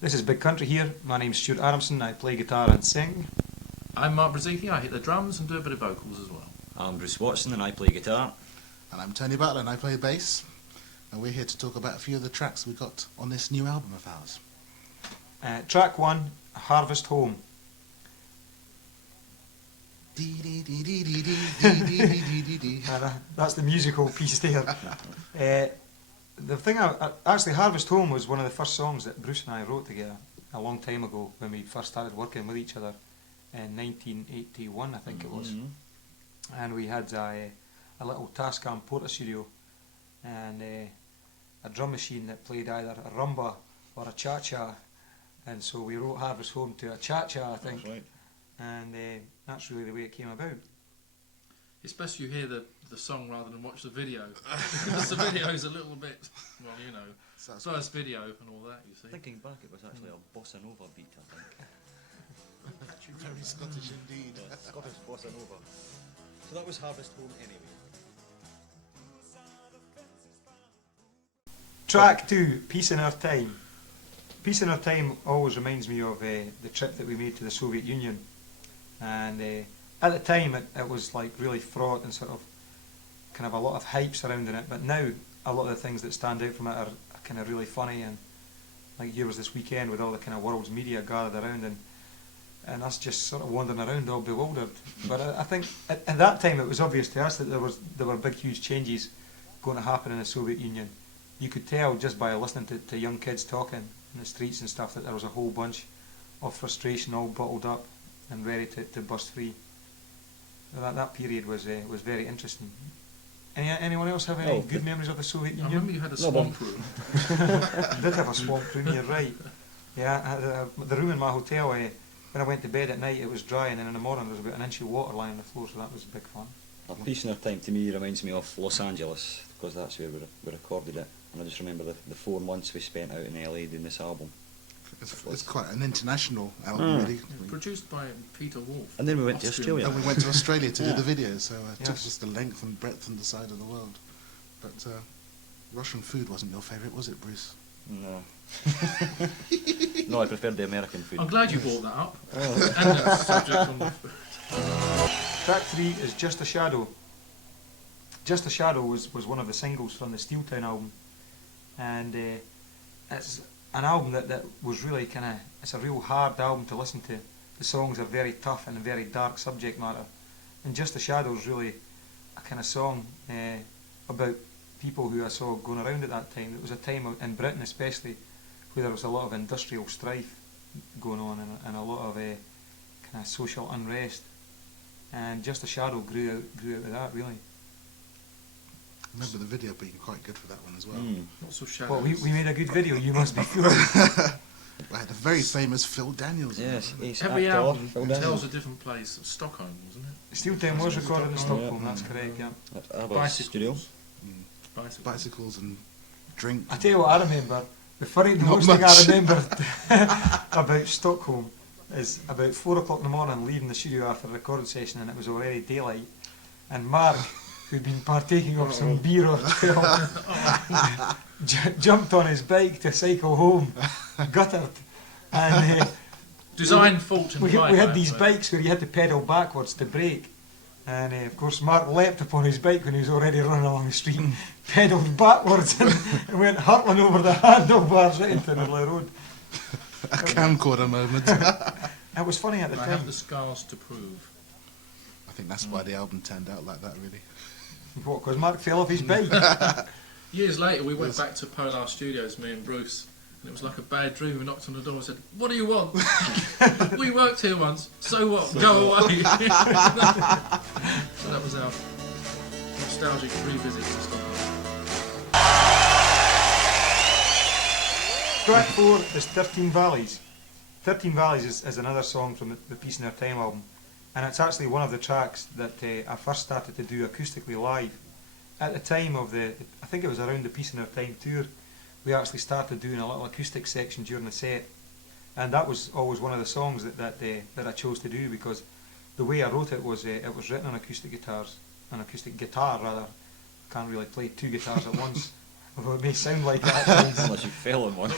This is Big Country here. My name's Stuart Adamson. I play guitar and sing. I'm Mark Brzezicki. I hit the drums and do a bit of vocals as well. I'm Bruce Watson and I play guitar. And I'm Tony Butler and I play bass. And we're here to talk about a few of the tracks we got on this new album of ours. Track 1, Harvest Home. That's the musical piece there. The thing, actually Harvest Home was one of the first songs that Bruce and I wrote together a long time ago when we first started working with each other in 1981, I think it was. And we had a little Tascam Porta studio and a drum machine that played either a rumba or a cha-cha, and so we wrote Harvest Home to a cha-cha, I think. That's right. And that's really the way it came about. It's best you hear the song rather than watch the video, because the video is a little bit, well, you know, first video and all that, you see. Thinking back, it was actually a bossa nova beat, I think. Very Scottish indeed. Yeah, Scottish bossa nova. So that was Harvest Home anyway. Track 2, Peace in Our Time. Peace in Our Time always reminds me of the trip that we made to the Soviet Union, and at the time it was like really fraught and sort of kind of a lot of hype surrounding it, but now a lot of the things that stand out from it are kind of really funny, and like here was this weekend with all the kind of world's media gathered around and us just sort of wandering around all bewildered. But I think at that time it was obvious to us that there were big huge changes going to happen in the Soviet Union. You could tell just by listening to young kids talking in the streets and stuff that there was a whole bunch of frustration all bottled up and ready to burst free. That period was very interesting. Anyone else have any good memories of the Soviet Union? I remember you had a swamp room. I did have a swamp room, you're right. Yeah, I had the room in my hotel, when I went to bed at night it was dry, and then in the morning there was about an inch of water lying on the floor, so that was big fun. Peace in Our Time to me reminds me of Los Angeles, because that's where we recorded it. And I just remember the 4 months we spent out in LA doing this album. It's quite an international album, really. Yeah, produced by Peter Wolf. And then we went to Australia. And we went to Australia to do the video, so it took us the length and breadth on the side of the world. But Russian food wasn't your favourite, was it, Bruce? No. No, I preferred the American food. I'm glad you brought that up. And the subject on the Track 3 is Just a Shadow. Just a Shadow was one of the singles from the Steel Town album, and it's an album that was really it's a real hard album to listen to. The songs are very tough and a very dark subject matter, and Just a Shadow is really a kind of song about people who I saw going around at that time. It was a time in Britain especially where there was a lot of industrial strife going on and a lot of kind of social unrest, and Just a Shadow grew out of that, really. I remember the video being quite good for that one as well. Not so shallow. Well, we made a good video, you must be sure. I had a very famous Phil Daniels. Yes, Every album Phil tells Daniels. a different place. Stockholm, wasn't it? Steel Town was recorded in Stockholm, that's correct, yeah. At Abba's studio. Bicycles and drink. I tell you what I remember, the most thing I remember about Stockholm is about 4 o'clock in the morning leaving the studio after the recording session, and it was already daylight, and Mark, who'd been partaking of some beer or 12, jumped on his bike to cycle home, guttered, and Design fault in we bike, had these bikes where you had to pedal backwards to brake, and of course Mark leapt upon his bike when he was already running along the street, pedalled backwards and went hurtling over the handlebars right into the road. A camcorder moment. It was funny at the I time. have the scars to prove. I think that's why the album turned out like that, really. What, because Mark fell off his bike? Years later, we went back to Polar Studios, me and Bruce, and it was like a bad dream. We knocked on the door and said, "What do you want?" "We worked here once, so what? Go away." So that was our nostalgic revisit to Stockholm. Track 4 is 13 Valleys. 13 Valleys is another song from the Peace in Our Time album, and it's actually one of the tracks that I first started to do acoustically live. At the time of I think it was around the Peace in Our Time tour, we actually started doing a little acoustic section during the set, and that was always one of the songs that I chose to do, because the way I wrote it was written on acoustic guitars, an acoustic guitar rather. Can't really play 2 guitars at once. although it may sound like it at times. Unless you fell on one.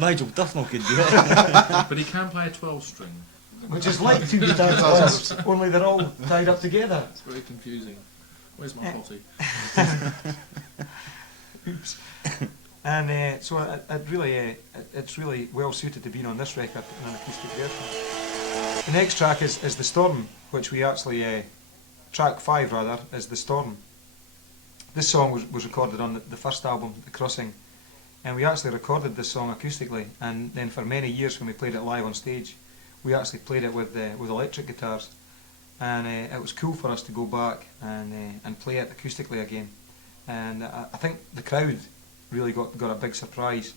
Nigel Duffnell could do it. But he can play a 12-string. Which is like two guitars at once, only they're all tied up together. It's very confusing. Where's my potty? Oops. And so it's really well suited to being on this record in an acoustic version. The next track is The Storm, which we actually, track 5 rather, is The Storm. This song was recorded on the first album, The Crossing, and we actually recorded this song acoustically, and then for many years when we played it live on stage, we actually played it with electric guitars, and it was cool for us to go back and play it acoustically again. And I think the crowd really got a big surprise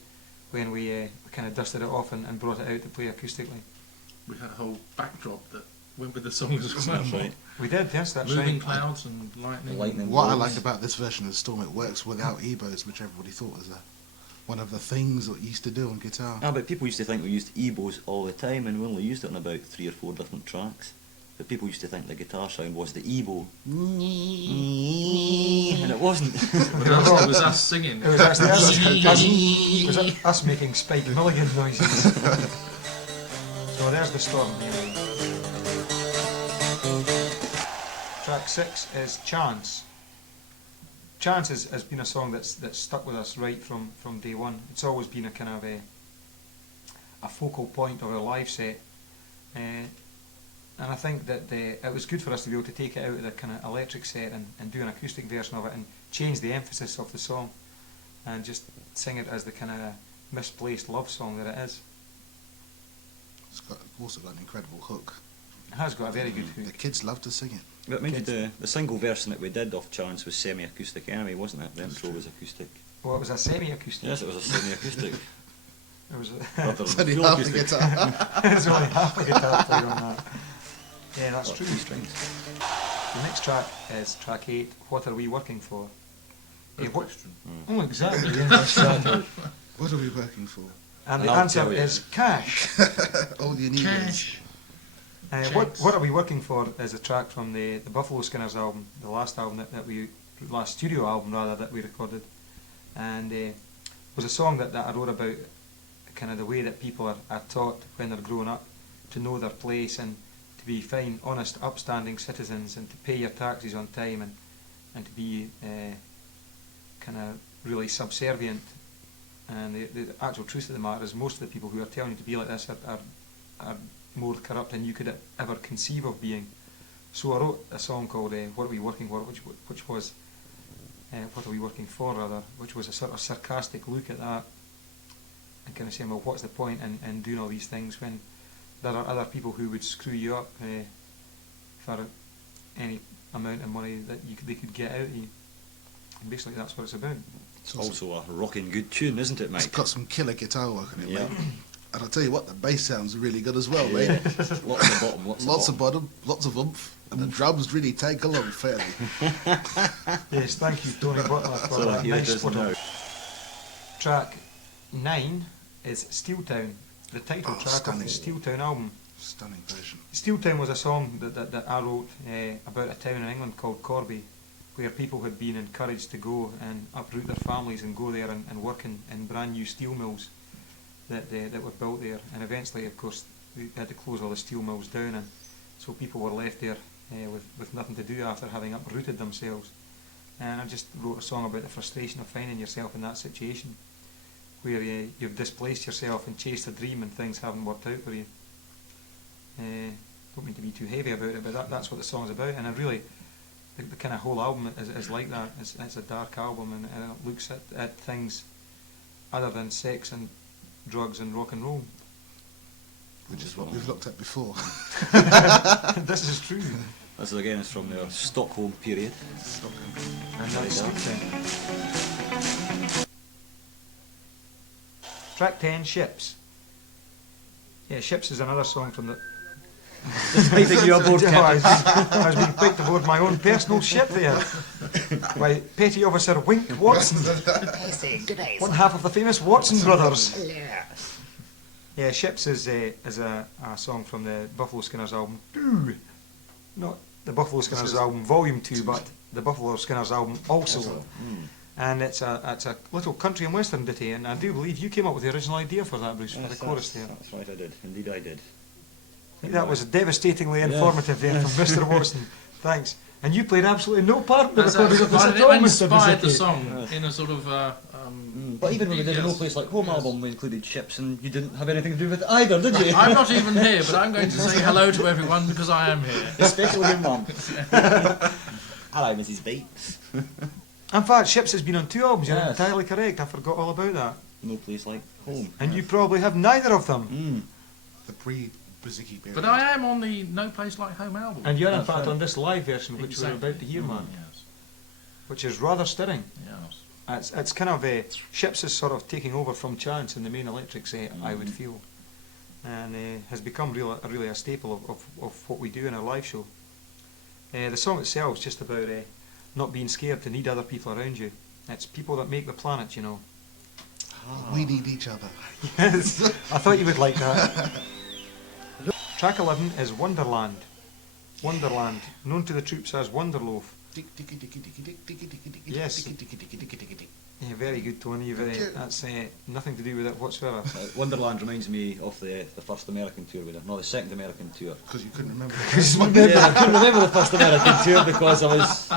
when we kind of dusted it off and brought it out to play acoustically. We had a whole backdrop that went with the song as well. That's right. We did, yes, that's Moving right. clouds and lightning. Lightning. What I bolts. liked about this version of the Storm, it works without EBOs, which everybody thought was one of the things that you used to do on guitar. Ah, but people used to think we used EBOs all the time, and we only used it on about 3 or 4 different tracks. But people used to think the guitar sound was the EBO. And it wasn't. It was us singing. It was actually us making Spike Milligan noises. So there's The Storm. Track 6 is Chance. Chance has been a song that's stuck with us right from day one. It's always been a kind of a focal point of our live set. And I think that it was good for us to be able to take it out of the kind of electric set and do an acoustic version of it and change the emphasis of the song and just sing it as the kind of misplaced love song that it is. It's also got an incredible hook. It has got a very good The hook. kids love to sing it. But mind you, the single version that we did of Chance was semi-acoustic anyway, wasn't it? The intro was acoustic. Well, it was a semi-acoustic. Yes, it was a semi-acoustic. It was Rather It's than only full half the acoustic. guitar. There's only half a guitar played on that. Yeah, that's true. Strings. The next track is track 8, What Are We Working For? Good what? question. Oh, exactly. Yeah, exactly. What are we working for? And And the I'll answer tell you. is cash. All you need is... What Are We Working For is a track from the Buffalo Skinners album, the last album last studio album rather, that we recorded, and was a song that I wrote about kind of the way that people are taught when they're growing up to know their place and to be fine, honest, upstanding citizens and to pay your taxes on time and to be kind of really subservient. And the actual truth of the matter is most of the people who are telling you to be like this are more corrupt than you could ever conceive of being. So I wrote a song called What Are We Working For, which was What Are We Working For rather, which was a sort of sarcastic look at that and kind of saying, well, what's the point in doing all these things when there are other people who would screw you up for any amount of money that they could get out of you. And basically that's what it's about. It's also a rocking good tune, isn't it, It's Mike? got some killer guitar work on it, Yeah. mate. And I'll tell you what, the bass sounds really good as well, mate. Lots of bottom, Lots of bottom, lots of oomph, and the drums really take along fairly. Yes, thank you, Tony Butler, for So that here it nice is photo. now. Track 9 is Steel Town, the title Oh, track stunning. of the Steel Town album. Stunning version. Steel Town was a song that I wrote about a town in England called Corby, where people had been encouraged to go and uproot their families and go there and work in brand new steel mills that were built there. And eventually, of course, they had to close all the steel mills down, and so people were left there with nothing to do after having uprooted themselves. And I just wrote a song about the frustration of finding yourself in that situation, where you've displaced yourself and chased a dream and things haven't worked out for you. Don't mean to be too heavy about it, but that's what the song's about. And I really, the kind of whole album is like that. It's a dark album, and it looks at things other than sex and drugs and rock and roll. Which is what we've looked at before. This is true. This again is from their Stockholm period. And that's There you Steel Town. Track 10, Ships. Yeah, Ships is another song from the... I think you're aboard, I Captain. was being picked aboard my own personal ship there by Petty Officer Wink Watson, one half of the famous Watson brothers. Yeah, Ships is a song from the Buffalo Skinners album 2. Not the Buffalo Skinners album Volume 2, but the Buffalo Skinners album also. And it's a little country and western ditty, and I do believe you came up with the original idea for that, Bruce, for the chorus there. That's right, I did. Indeed I did. I think that was devastatingly informative there from Mr. Watson. Thanks. And you played absolutely no part in the recording of this at all, It Mr. inspired the Bazicki. song in a sort of... But even when we did a No Place Like Home album, we included ships, and you didn't have anything to do with it either, did you? I'm not even here, but I'm going to say hello to everyone because I am here. Especially your mum. Hello, Mrs. Bates. In fact, Ships has been on 2 albums, you're Yes. entirely correct, I forgot all about that. No Place Like Home. And you probably have neither of them. The pre-Bazicki period. But I am on the No Place Like Home album. And you're in That's fact right. on this live version, which we're about to hear, man, Yes. which is rather stirring. Yes. It's kind of Ships is sort of taking over from Chance in the main electric set, I would feel, and has become really a staple of what we do in our live show. The song itself is just about not being scared to need other people around you. It's people that make the planet, you know. We need each other. Yes, I thought you would like that. Track 11 is Wonderland. Wonderland, known to the troops as Wonderloaf. Yes. Yeah, very good, Tony. That's nothing to do with it whatsoever. Wonderland reminds me of the first American tour we did. No, the second American tour. Because you couldn't remember. Yeah, I couldn't remember the first American tour because I was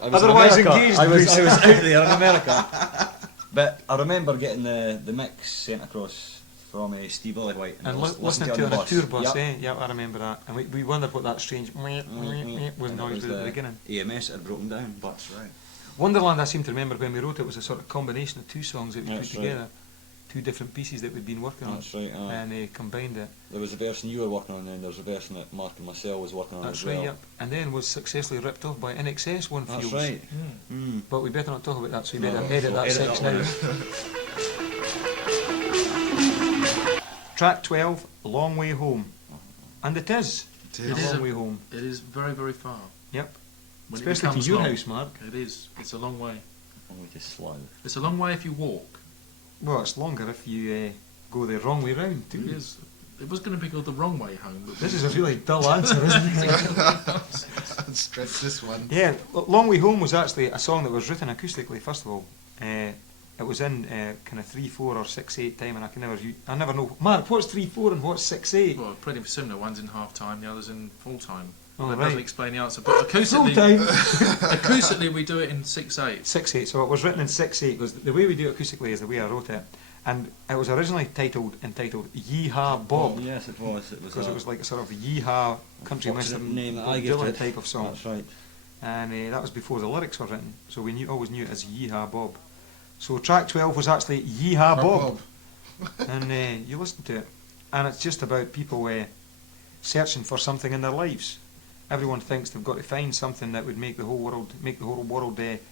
Otherwise in America. engaged, I was Bruce. out there in America. But I remember getting the mix sent across from Steve Lillywhite And listening to it on a tour bus, yeah, I remember that. And we wondered what that strange was noise was at the beginning. EMS had broken down. That's right. Wonderland, I seem to remember when we wrote it, was a sort of combination of 2 songs that we That's put right. together. 2 different pieces that we'd been working on. That's right. And combined it. There was a version you were working on, and there was a version that Mark and myself was working on That's as well. right, yep. And then was successfully ripped off by NXS One That's Feels. right. But we better not talk about that, so we No, better edit so that edit section that out. Track 12, Long Way Home. And it is. It A is. long way home. It is very, very far. Yep. When it Especially to becomes your long. house, Mark. It is. It's a long way. Only to slow. It's a long way if you walk. Well, it's longer if you go the wrong way round, too. It is. It was going to be called the wrong way home. But This is a really dull answer, isn't it? Stretch this one. Yeah, Long Way Home was actually a song that was written acoustically, first of all. It was in kind of 3/4 or 6/8 time, and I never know. Mark, what's 3/4 and what's 6/8? Well, pretty similar. One's in half time, the other's in full time. Oh, That right. doesn't explain the answer. But Full acoustically, time. acoustically we do it in 6/8. 6/8. So it was written in 6/8 because the way we do it acoustically is the way I wrote it, and it was originally entitled Yee-Haw Bob, Yes, it was. It was. because it was like a sort of yee-haw country Unfortunate western name that Bob I gave Dylan it. type of song. That's right. And that was before the lyrics were written, so we always knew it as Yee-Haw Bob. So track 12 was actually Yee-Haw Bob, and you listen to it, and it's just about people searching for something in their lives. Everyone thinks they've got to find something that would make the whole world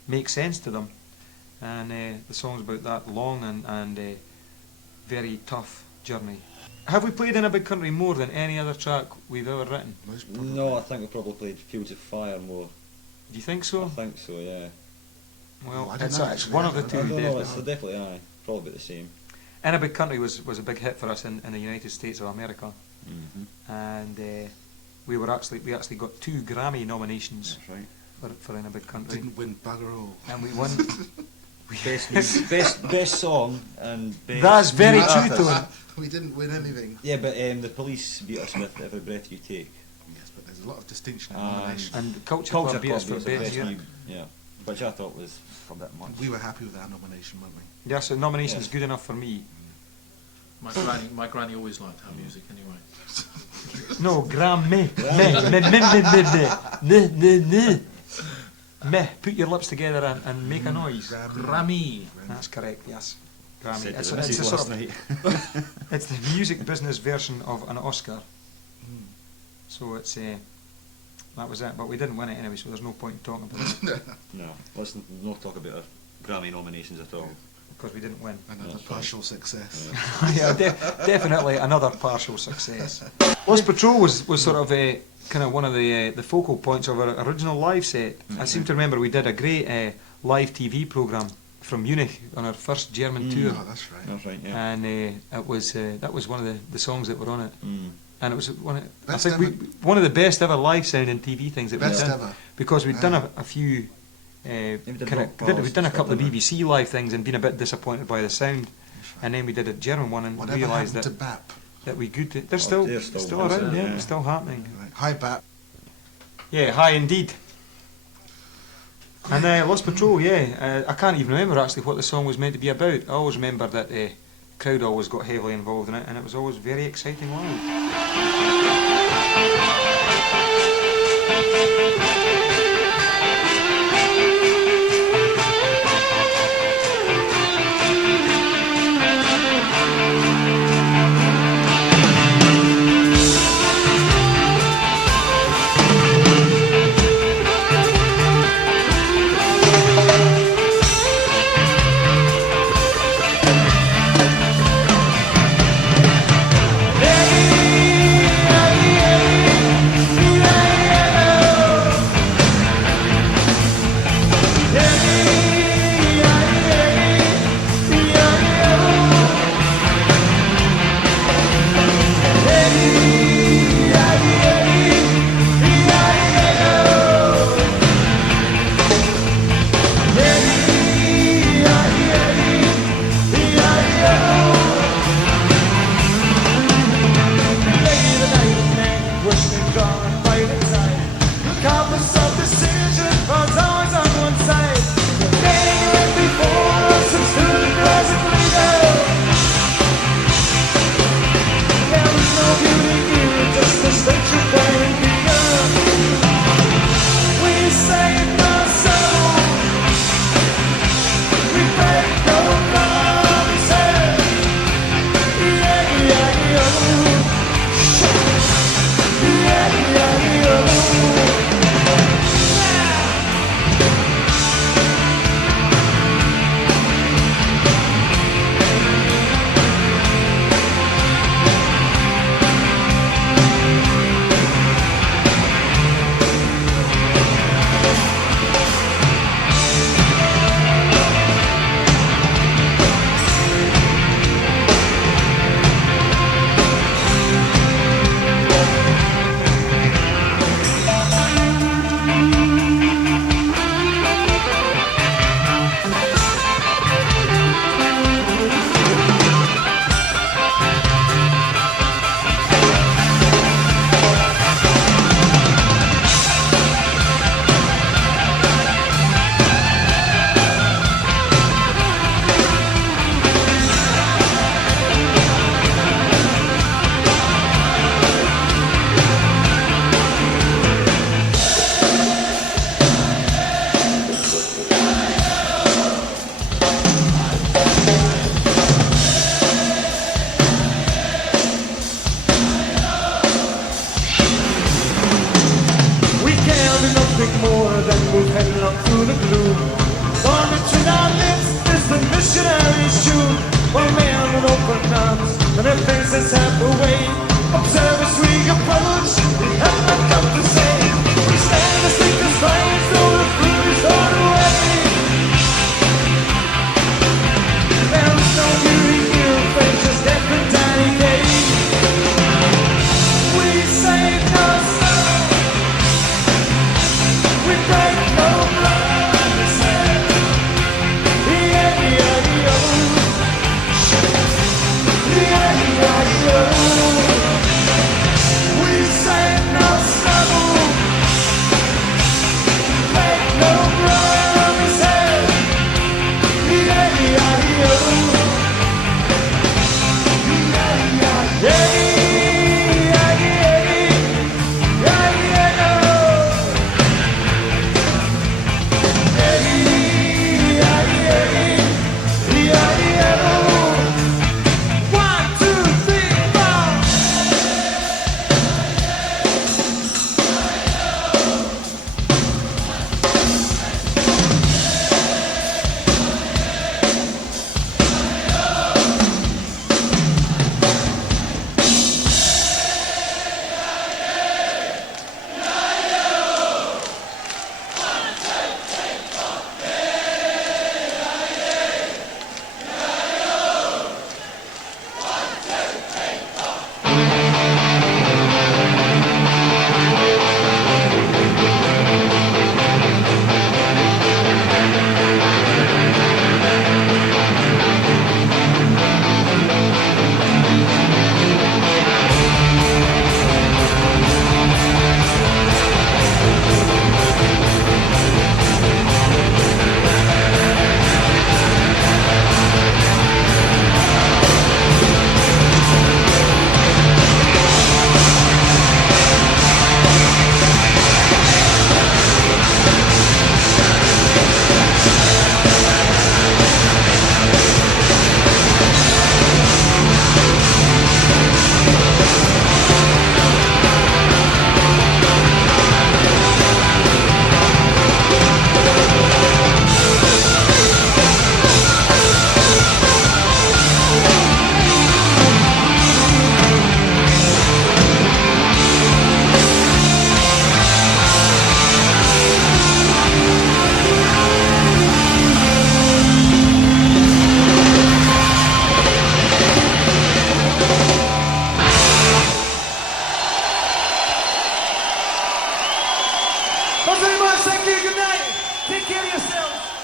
make sense to them, and the song's about that long and very tough journey. Have we played in a big country more than any other track we've ever written? Most probably. No, I think we probably played Fields of Fire more. Do you think I so? think so, yeah. Well, I don't it's know, it's actually. one I of the don't two. I don't know, Definitely. it's definitely aye. Probably about the same. In a Big Country was a big hit for us in the United States of America, and we actually got 2 Grammy nominations That's right. for In a Big Country, Didn't win bugger all. and we won. Best song and best. That's very new true, artist. Tony. We didn't win anything. Yeah, but the Police beat us with Every Breath You Take. Yes, but there's a lot of distinction in And- nomination. And Culture Culture Club beat us for Club was the Best best Year. yeah, which I thought was a bit much. We were happy with our nomination, weren't we? Yeah, so nomination's Yes. good enough for me. My granny always liked our music anyway. No, Grammy. Meh. Put your lips together and make a noise. Grammy. That's correct. Yes, Grammy. Said It's to a the missus sort last of night. it's the music business version of an Oscar. So it's that was it, but we didn't win it anyway, so there's no point in talking about it No, let's not talk about our Grammy nominations at all. because we didn't win. Another That's right. partial success. Yeah, definitely another partial success. Lost Patrol was sort of kind of one of the focal points of our original live set. I seem to remember we did a great live TV programme from Munich on our first German tour, Oh, that's right. That's right, yeah. and it was that was one of the songs that were on it. And it was one Best of the best ever live sounding TV things that we've Best done, ever. because we'd done a few We'd done a couple of BBC live things and been a bit disappointed by the sound, and then we did a German one and Whatever realised happened that to BAP? we could. They're still around, yeah, yeah. still happening. Right. Hi, BAP. Yeah, hi indeed. And Lost Patrol, yeah. I can't even remember actually what the song was meant to be about. I always remember that the crowd always got heavily involved in it, and it was always very exciting live. you. Good night. Take care of yourselves.